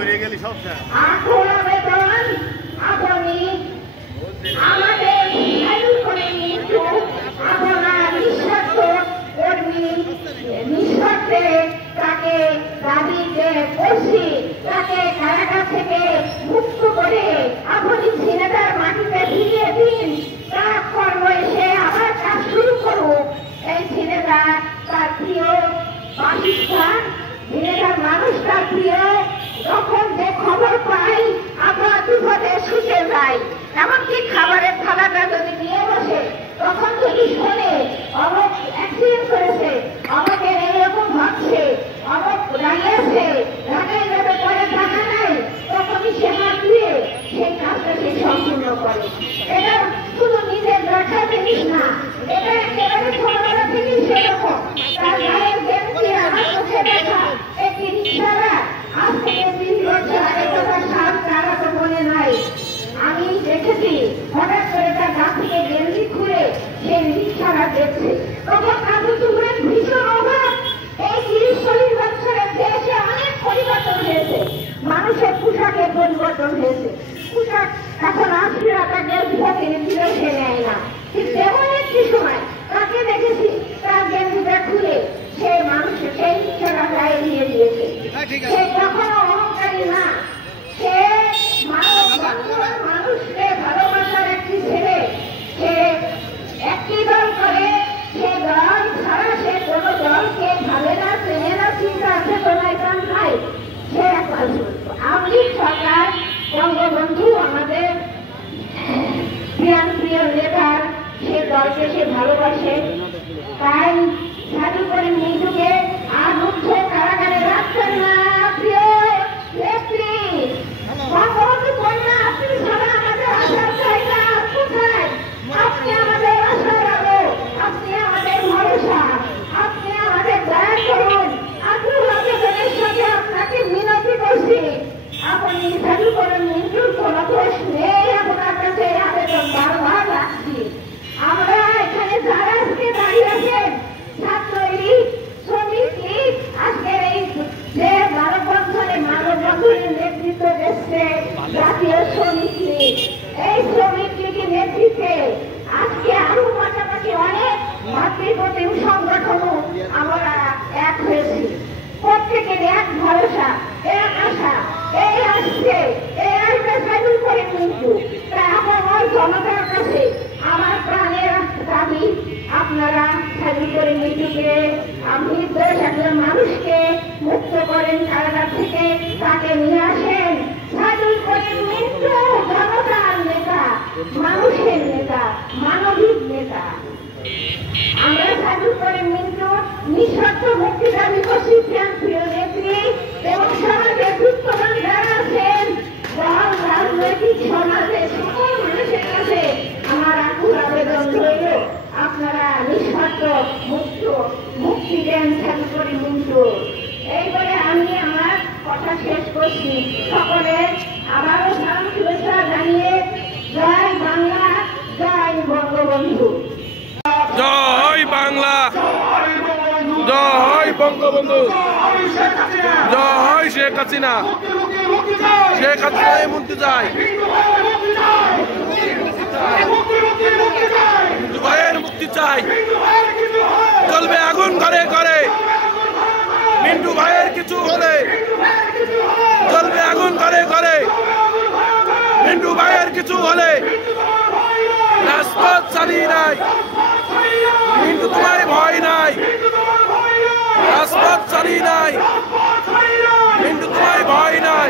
এখন আবেদন আপনি আমাদের আপনার নিঃস্বার্থ কর্মী নিঃস্বার্থে তাকে দাবিতে করছি তাকে কারাগার থেকে মুক্ত করে আপনি ছেলেটার মাটিতে ফিরিয়ে দিন তার কর্ম এসে আবার কাজ শুরু করুক। এই ছেলেটা তার প্রিয় পাকিস্তান ছেলেটার মানুষটা প্রিয় যখন যে খবর পাই আমরা দুপুরে শুতে যাই এমনকি খাবারের থালাটা যদি নিয়ে বসে তখন যদি শোনে অমুক অ্যাক্সিডেন্ট করেছে আমাকে এইরকম ভাবছে অমুক দাঁড়িয়েছে ঢাকায় যাবে পরে টাকা নাই তখনই সে হাত দিয়ে সেই কাজটা সে সম্পূর্ণ করে। এটা শুধু নিজের দেখা জিনিস না এটা একেবারে ছোটবেলা থেকেই সেরকম তার গায়ের গেম দিয়ে আমার চোখে দেখা একটি রিক্সারা আজ থেকে 3 বছর আগে তার সাত তারা তো মনে নাই আমি দেখেছি হঠাৎ করে তার গা থেকে গেঞ্জি খুলে সেই রিক্সারা দেখছে তখন কাপড় চুপড়ের ভীষণ অভাব। এই 30-40 বছরের দেশে অনেক পরিবর্তন হয়েছে মানুষের পোশাকের পরিবর্তন হয়েছে পোশাক এখন 80 টাকা গেঞ্জি কিনে দিলেও সে নেয় না ঠিক তেমন একটি সময় তাকে দেখেছি তার গেঞ্জিটা খুলে সে মানুষের সেই রিক্সাটা গায়ে দিয়ে দিয়েছে। সে কখনো অহংকারী না সে মানুষকে ভালোবাসার একটি ছেলে সে একটি দল করে সে দল ছাড়া সে কোন দলকে ভাবে না চেনে না চিন্তা আছে কোন নাই সে আওয়ামী লীগ সরকার বঙ্গবন্ধু আমাদের প্রিয় নেতার সে দলকে সে ভালোবাসে তাই সাধু করে মৃত্যুকে আর মুগ্ধ কারাগারে রাখছেন না। প্রিয় নেত্রী বঙ্গবন্ধু কন্যা আপনি ছাড়া আমাদের আশার জায়গা কোথায়? আপনি আমাদের আশার আলো আপনি আমাদের ভরসা আপনি আমাদের দয়া করুন আগ্রহের সাথে আপনাকে মিনতি করছি আপনি সাধু করে মৃত্যুর কোন দোষ নেই আপনার কাছে আবেদন বারবার রাখছি। আমরা এখানে যারা আজকে দাঁড়িয়ে আছেন ছাত্রলীগ শ্রমিক লীগ আজকের এই যে মানববন্ধনে মানববন্ধনের নেতৃত্ব দিচ্ছে জাতীয় শ্রমিক লীগ এই শ্রমিক লীগের নেতৃত্বে আজকে আরো পাশাপাশি অনেক মাতৃপ্রতিম সংগঠন আমরা এক হয়েছি প্রত্যেকের এক ভরসা এক আশা এই আসছে এই আসবে সাইডুল করে কিন্তু তাই আমার জনতার কাছে আমার প্রাণের দাবি আপনারা সাইডুল করে মৃত্যুকে আপনি দেশ একজন মানুষকে মুক্ত করেন কারাগার থেকে তাকে নিয়ে আসেন সাইডুল করে মৃত্যু জনতার নেতা মানুষের নেতা মানবিক নেতা আমরা সাইডুল করে মৃত্যু নিঃস্বার্থ মুক্তি দাবি করছি প্রিয় নেত্রী এবং সমাজের গুরুত্ববান যারা আছেন দল রাজনৈতিক সমাজের সকল মানুষের কাছে আমার আকুল আবেদন রইল আপনারা নিঃস্বার্থ মুক্তি দেন সাইডুল করে মৃত্যু। এই বলে আমি আমার কথা শেষ করছি সকলে আবারও সালাম শুভেচ্ছা জানিয়ে জয় বাংলা জয় বঙ্গবন্ধু। জয় বাংলা জয় বঙ্গবন্ধু জয় শেখ হাসিনা শেখ হাসিনা মুক্তি চাই ভাইয়ের মুক্তি চাই চলবে আগুন ঘরে ঘরে মিন্টু ভাইয়ের কিছু হলে চলবে আগুন ঘরে ঘরে মিন্টু ভাইয়ের কিছু হলে রাজপথ চালিয়ে নাই কিন্তু তোমায় ভয় নাই রাজপথ চালিয়ে নাই কিন্তু তোমায় ভয় নাই